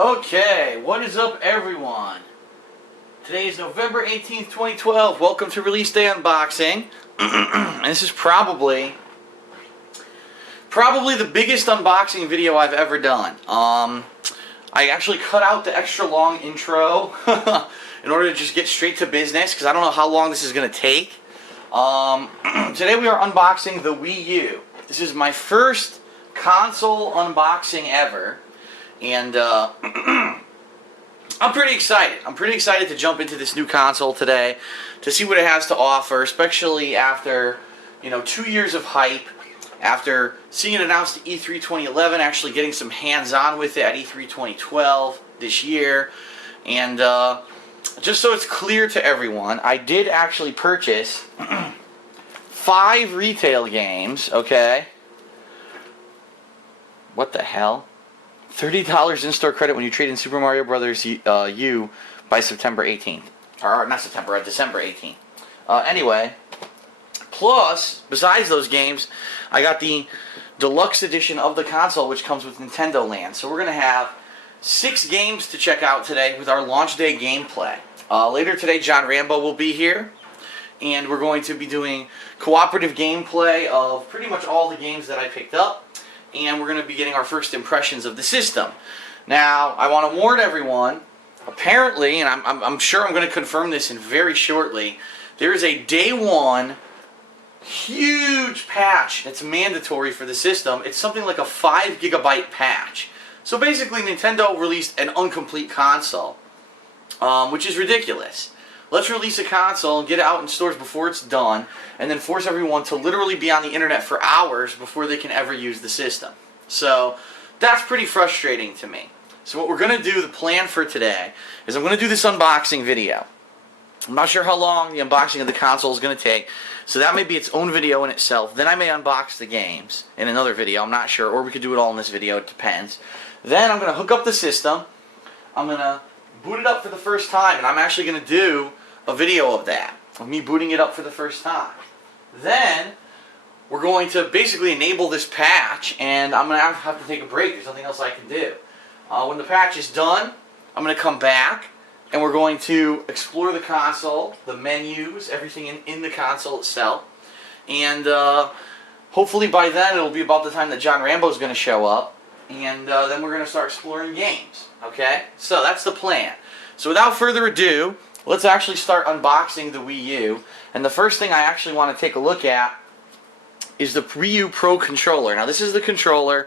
Okay, what is up everyone? Today is November 18th, 2012. Welcome to Release Day Unboxing. And this is probably the biggest unboxing video I've ever done. I actually cut out the extra long intro in order to just get straight to business because I don't know how long this is going to take. Today we are unboxing the Wii U. This is my first console unboxing ever. And I'm pretty excited. I'm pretty excited to jump into this new console today to see what it has to offer, especially after, 2 years of hype, after seeing it announced at E3 2011, actually getting some hands-on with it at E3 2012 this year. And just so it's clear to everyone, I did actually purchase 5 retail games, okay? What the hell? $30 in-store credit when you trade in Super Mario Bros. U by September 18th. Or not September, December 18th. Anyway, plus, besides those games, I got the deluxe edition of the console, which comes with Nintendo Land. So we're going to have 6 games to check out today with our launch day gameplay. Later today, John Rambo will be here. And we're going to be doing cooperative gameplay of pretty much all the games that I picked up. And we're going to be getting our first impressions of the system. Now, I want to warn everyone, apparently, and I'm sure I'm going to confirm this in very shortly, there is a day one huge patch that's mandatory for the system. It's something like a 5 GB patch. So basically, Nintendo released an incomplete console, which is ridiculous. Let's release a console and get it out in stores before it's done, and then force everyone to literally be on the internet for hours before they can ever use the system. So that's pretty frustrating to me. So what we're going to do, the plan for today, is I'm going to do this unboxing video. I'm not sure how long the unboxing of the console is going to take, so that may be its own video in itself. Then I may unbox the games in another video, I'm not sure, or we could do it all in this video, it depends. Then I'm going to hook up the system, I'm going to boot it up for the first time, and I'm actually going to do a video of that, of me booting it up for the first time. Then we're going to basically enable this patch, and I'm going to have to take a break. There's nothing else I can do. When the patch is done, I'm going to come back, and we're going to explore the console, the menus, everything in the console itself. And hopefully by then it'll be about the time that John Rambo is going to show up, and then we're going to start exploring games. Okay? So that's the plan. So without further ado, let's actually start unboxing the Wii U. And the first thing I actually want to take a look at is the Wii U Pro controller. Now this is the controller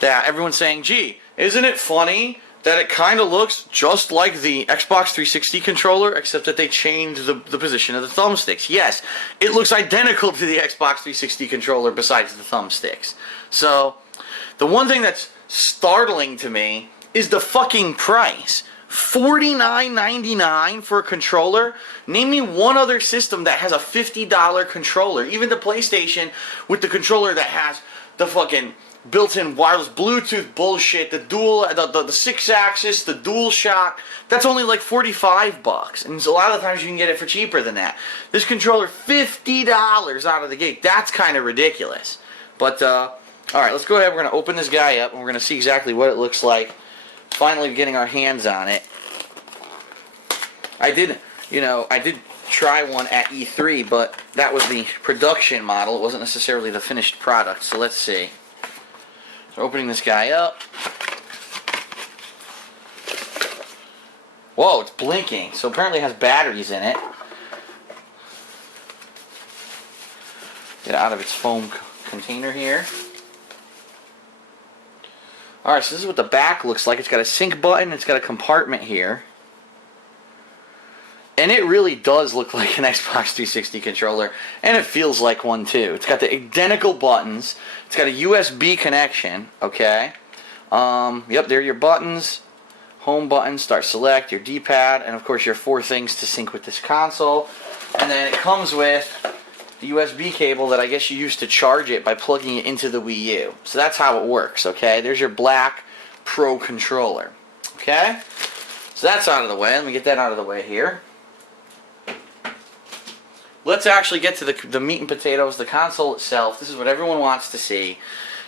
that everyone's saying, gee, isn't it funny that it kind of looks just like the Xbox 360 controller, except that they changed the position of the thumbsticks? Yes, it looks identical to the Xbox 360 controller besides the thumbsticks. So, the one thing that's startling to me is the fucking price. $49.99 for a controller? Name me one other system that has a $50 controller. Even the PlayStation with the controller that has the fucking built-in wireless Bluetooth bullshit, the 6-axis, the DualShock, that's only like $45. And a lot of times you can get it for cheaper than that. This controller, $50 out of the gate. That's kind of ridiculous. But, alright, let's go ahead. We're going to open this guy up and we're going to see exactly what it looks like. Finally getting our hands on it. I did try one at E3, but that was the production model. It wasn't necessarily the finished product. So let's see. So opening this guy up. Whoa, it's blinking. So apparently it has batteries in it. Get it out of its foam container here. Alright, so this is what the back looks like. It's got a sync button, it's got a compartment here. And it really does look like an Xbox 360 controller, and it feels like one too. It's got the identical buttons, it's got a USB connection, okay? Yep, there are your buttons. Home button, start select, your D-pad, and of course your 4 things to sync with this console. And then it comes with the USB cable that I guess you use to charge it by plugging it into the Wii U. So that's how it works, okay? There's your black Pro controller, okay? So that's out of the way. Let me get that out of the way here. Let's actually get to the meat and potatoes, the console itself. This is what everyone wants to see.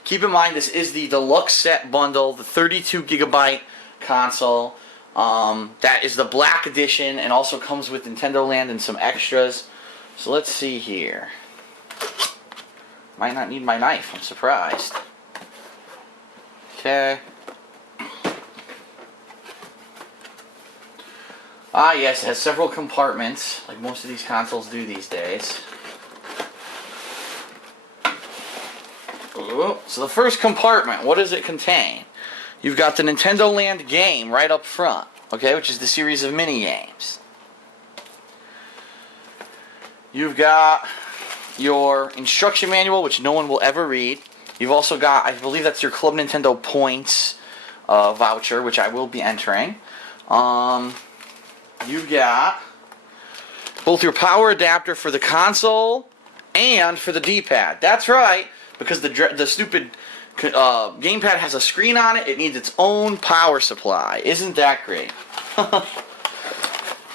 Keep in mind, this is the deluxe set bundle, the 32 gigabyte console. That is the black edition and also comes with Nintendo Land and some extras. So let's see here. Might not need my knife, I'm surprised. Okay. Ah yes, it has several compartments, like most of these consoles do these days. Ooh. So the first compartment, what does it contain? You've got the Nintendo Land game right up front, okay, which is the series of mini games. You've got your instruction manual, which no one will ever read. You've also got, I believe that's your Club Nintendo points voucher, which I will be entering. You've got both your power adapter for the console and for the D-pad. That's right, because the stupid Gamepad has a screen on it. It needs its own power supply. Isn't that great?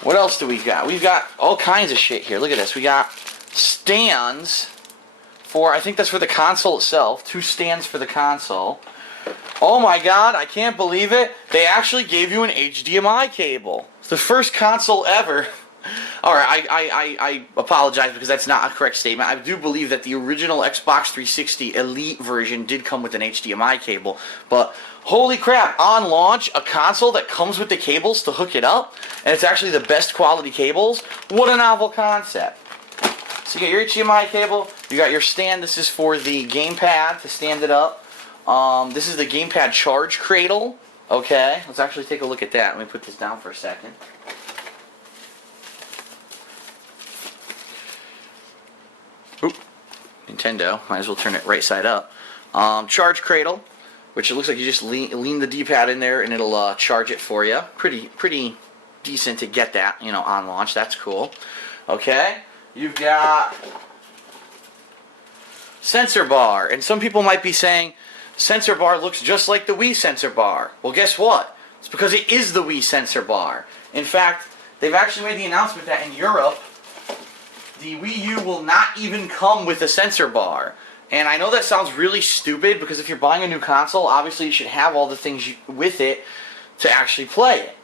What else do we got? We've got all kinds of shit here. Look at this. We got stands for, I think that's for the console itself. 2 stands for the console. Oh my god, I can't believe it. They actually gave you an HDMI cable. It's the first console ever. Alright, I apologize because that's not a correct statement. I do believe that the original Xbox 360 Elite version did come with an HDMI cable. But holy crap, on launch, a console that comes with the cables to hook it up, and it's actually the best quality cables. What a novel concept. So you got your HDMI cable, you got your stand. This is for the Gamepad to stand it up. This is the Gamepad charge cradle. Okay, let's actually take a look at that. Let me put this down for a second. Oop, Nintendo. Might as well turn it right side up. Charge cradle, which it looks like you just lean the D-pad in there and it'll charge it for you. Pretty decent to get that, you know, on launch. That's cool. Okay, you've got sensor bar, and some people might be saying sensor bar looks just like the Wii sensor bar. Well, guess what? It's because it is the Wii sensor bar. In fact, they've actually made the announcement that in Europe, the Wii U will not even come with a sensor bar. And I know that sounds really stupid because if you're buying a new console, obviously you should have all the things with it to actually play it.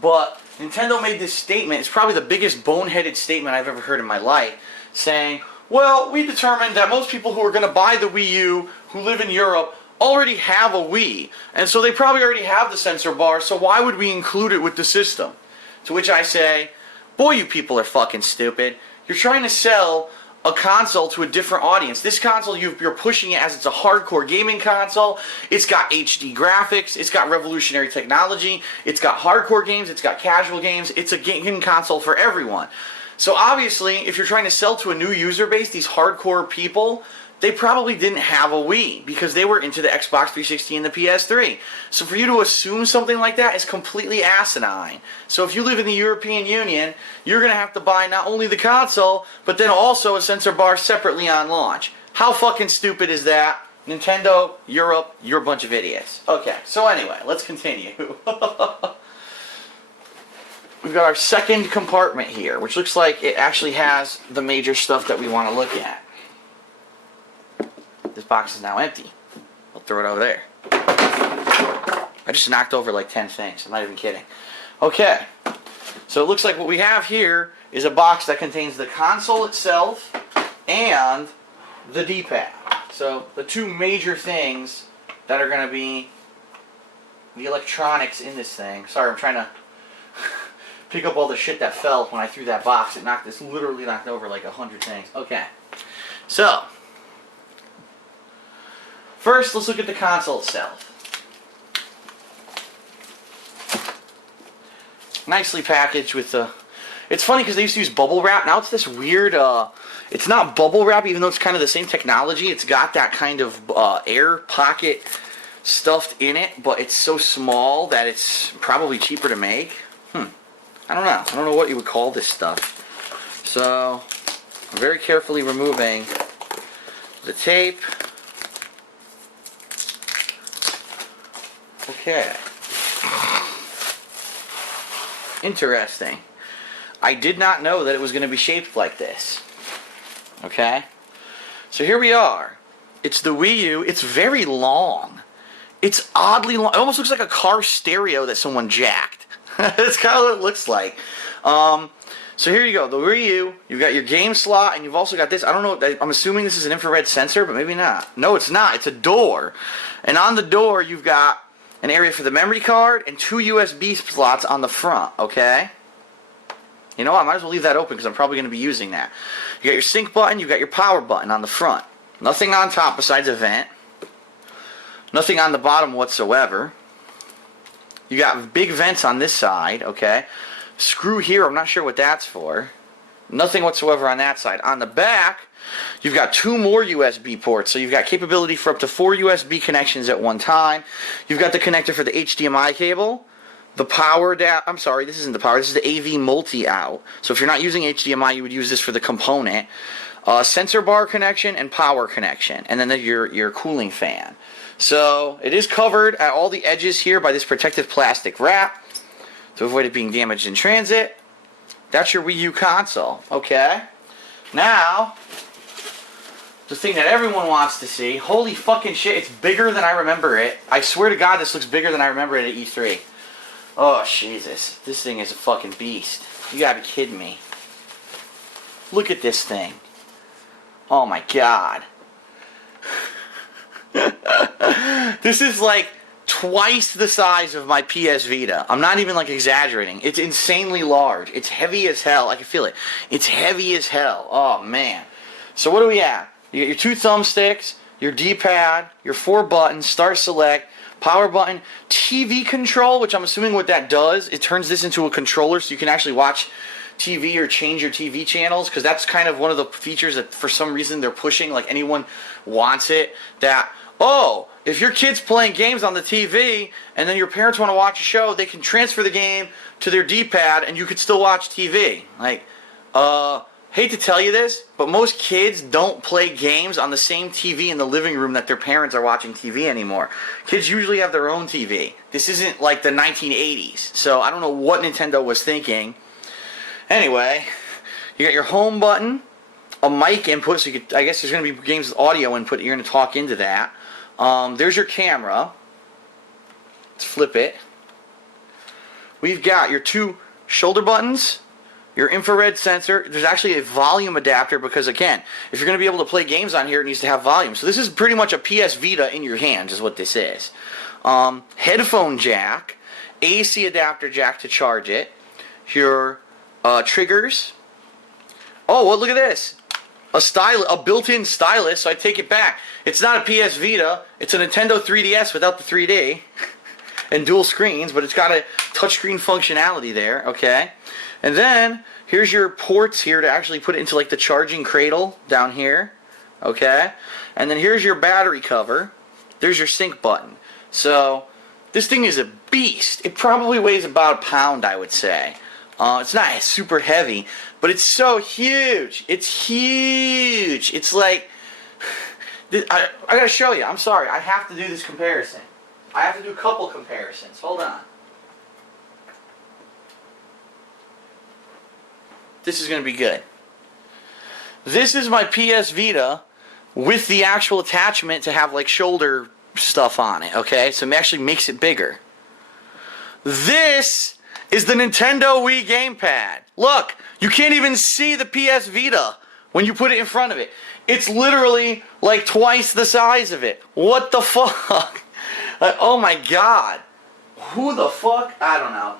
But Nintendo made this statement. It's probably the biggest boneheaded statement I've ever heard in my life, saying, well, we determined that most people who are going to buy the Wii U who live in Europe already have a Wii, and so they probably already have the sensor bar, so why would we include it with the system? To which I say, boy, you people are fucking stupid. You're trying to sell a console to a different audience. This console, you're pushing it as it's a hardcore gaming console. It's got HD graphics. It's got revolutionary technology. It's got hardcore games. It's got casual games. It's a gaming console for everyone. So obviously, if you're trying to sell to a new user base, these hardcore people, they probably didn't have a Wii because they were into the Xbox 360 and the PS3. So for you to assume something like that is completely asinine. So if you live in the European Union, you're going to have to buy not only the console, but then also a sensor bar separately on launch. How fucking stupid is that? Nintendo, Europe, you're a bunch of idiots. Okay, so anyway, let's continue. We've got our second compartment here, which looks like it actually has the major stuff that we want to look at. This box is now empty. I'll throw it over there. I just knocked over like 10 things. I'm not even kidding. Okay. So it looks like what we have here is a box that contains the console itself and the D-pad. So the two major things that are going to be the electronics in this thing. Sorry, I'm trying to pick up all the shit that fell when I threw that box. It literally knocked over like 100 things. Okay. So first, let's look at the console itself. Nicely packaged with the... It's funny because they used to use bubble wrap. Now it's this weird... it's not bubble wrap, even though it's kind of the same technology. It's got that kind of air pocket stuffed in it, but it's so small that it's probably cheaper to make. I don't know. I don't know what you would call this stuff. So, I'm very carefully removing the tape. Okay. Interesting. I did not know that it was going to be shaped like this. Okay? So here we are. It's the Wii U. It's very long. It's oddly long. It almost looks like a car stereo that someone jacked. That's kind of what it looks like. So here you go, the Wii U. You've got your game slot, and you've also got this. I don't know. I'm assuming this is an infrared sensor, but maybe not. No, it's not. It's a door, and on the door you've got an area for the memory card and 2 USB slots on the front. Okay. You know what? I might as well leave that open because I'm probably going to be using that. You got your sync button. You've got your power button on the front. Nothing on top besides a vent. Nothing on the bottom whatsoever. You got big vents on this side, okay? Screw here, I'm not sure what that's for. Nothing whatsoever on that side. On the back, you've got 2 more USB ports. So you've got capability for up to 4 USB connections at one time. You've got the connector for the HDMI cable. The power I'm sorry, this isn't the power. This is the AV multi-out. So if you're not using HDMI, you would use this for the component. Sensor bar connection and power connection. And then your cooling fan. So it is covered at all the edges here by this protective plastic wrap to avoid it being damaged in transit. That's your Wii U console. Okay. Now, the thing that everyone wants to see. Holy fucking shit, it's bigger than I remember it. I swear to God, this looks bigger than I remember it at E3. Oh, Jesus. This thing is a fucking beast. You gotta be kidding me. Look at this thing. Oh my God. This is like twice the size of my PS Vita. I'm not even like exaggerating. It's insanely large. It's heavy as hell. I can feel it. It's heavy as hell. Oh man. So what do we have? You got your 2 thumbsticks, your D-pad, your 4 buttons, start select, power button, TV control, which I'm assuming what that does, it turns this into a controller so you can actually watch TV or change your TV channels, because that's kind of one of the features that for some reason they're pushing, like anyone wants it, that, oh, if your kid's playing games on the TV and then your parents want to watch a show, they can transfer the game to their D-pad and you could still watch TV. Like, hate to tell you this, but most kids don't play games on the same TV in the living room that their parents are watching TV anymore. Kids usually have their own TV. This isn't like the 1980s, so I don't know what Nintendo was thinking. Anyway, you got your home button, a mic input, so you could, I guess there's going to be games with audio input, you're going to talk into that. There's your camera. Let's flip it. We've got your 2 shoulder buttons, your infrared sensor. There's actually a volume adapter because, again, if you're going to be able to play games on here, it needs to have volume. So this is pretty much a PS Vita in your hands is what this is. Headphone jack, AC adapter jack to charge it, your triggers. Oh, well, look at this. A built-in stylus, so I take it back. It's not a PS Vita, it's a Nintendo 3DS without the 3D and dual screens, but it's got a touchscreen functionality there, okay? And then, here's your ports here to actually put it into like the charging cradle down here, okay? And then here's your battery cover. There's your sync button. So, this thing is a beast. It probably weighs about a pound, I would say. It's not super heavy, but it's so huge. It's huge. It's like, I gotta show you. I'm sorry. I have to do this comparison. I have to do a couple comparisons. Hold on. This is gonna be good. This is my PS Vita with the actual attachment to have like shoulder stuff on it, okay? So it actually makes it bigger. This is the Nintendo Wii Gamepad. Look, you can't even see the PS Vita when you put it in front of it. It's literally like twice the size of it. What the fuck? Like, oh my God. Who the fuck? I don't know.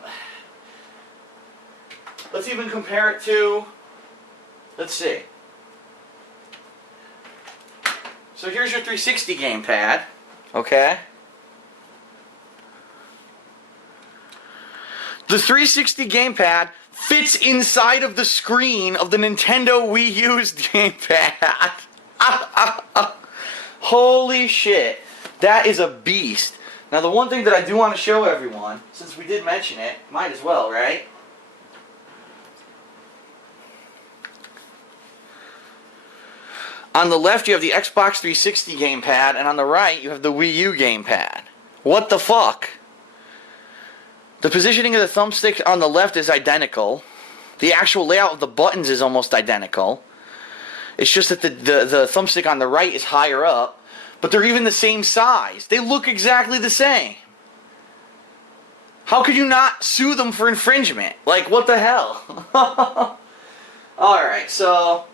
Let's even compare it to, let's see. So here's your 360 gamepad, okay? The 360 gamepad fits inside of the screen of the Nintendo Wii U's gamepad. Holy shit. That is a beast. Now the one thing that I do want to show everyone, since we did mention it, might as well, right? On the left you have the Xbox 360 gamepad, and on the right you have the Wii U gamepad. What the fuck? The positioning of the thumbstick on the left is identical. The actual layout of the buttons is almost identical. It's just that the thumbstick on the right is higher up. but they're even the same size. They look exactly the same. How could you not sue them for infringement? Like, what the hell? Alright, so...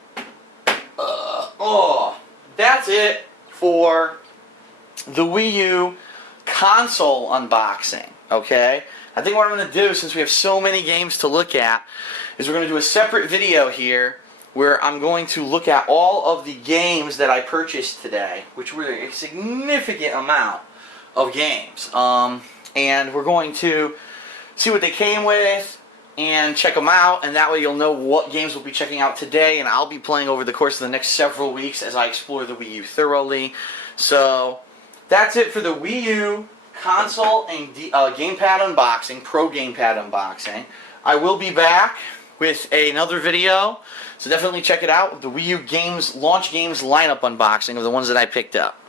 that's it for the Wii U console unboxing, okay? I think what I'm going to do, since we have so many games to look at, is we're going to do a separate video here where I'm going to look at all of the games that I purchased today, which were a significant amount of games. And we're going to see what they came with and check them out, and that way you'll know what games we'll be checking out today, and I'll be playing over the course of the next several weeks as I explore the Wii U thoroughly. So that's it for the Wii U console and gamepad unboxing, Pro Gamepad unboxing. I will be back with another video, so definitely check it out, the Wii U games, launch games lineup unboxing of the ones that I picked up.